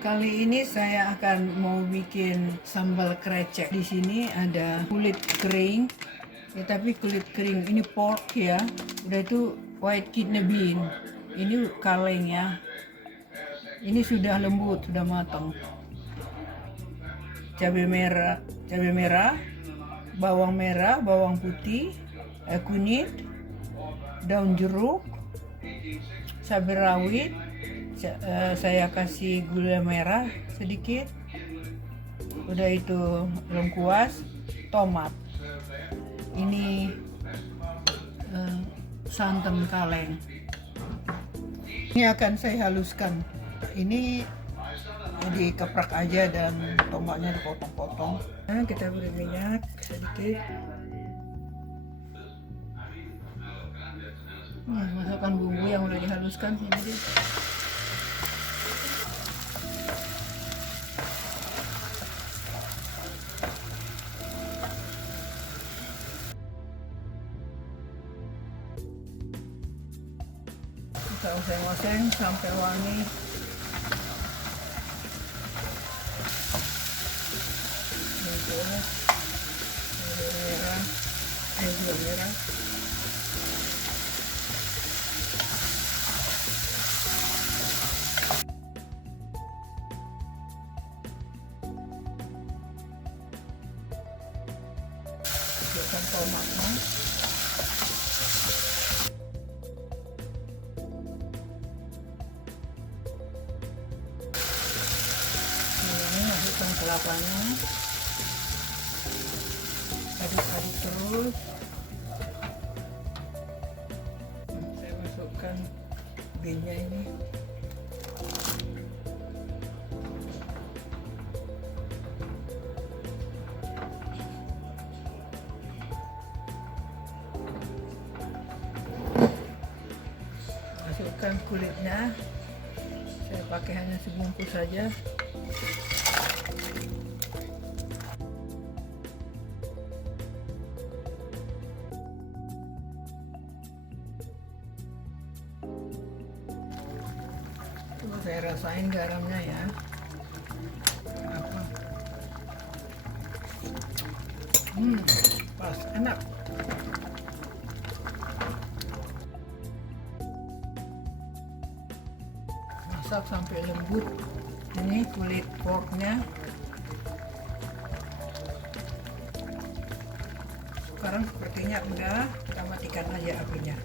Kali ini saya akan mau bikin sambal krecek. Di sini ada kulit kering, ya tapi kulit kering ini pork ya. Udah itu white kidney bean. Ini kaleng ya. Ini sudah lembut, sudah matang. Cabai merah, bawang merah, bawang putih, kunyit, daun jeruk, cabai rawit. Saya kasih gula merah sedikit, udah itu lengkuas, tomat. Ini santan kaleng. Ini akan saya haluskan. Ini dikeprak aja dan tomatnya dipotong-potong. Nah, kita beri minyak sedikit. Masukkan bumbu yang udah dihaluskan ini deh. Kita oseng-oseng sampai wangi. Gula merah. Masukkan tomatnya. Ini masukkan kelapanya. Aduk-aduk terus. Saya masukkan beannya ini. Masukkan kulitnya. Saya pakai hanya sebungkus saja. Saya rasain garamnya ya. Apa? Pas, enak. Masak sampai lembut. Ini kulit porknya. Sekarang sepertinya udah, kita matikan aja apinya.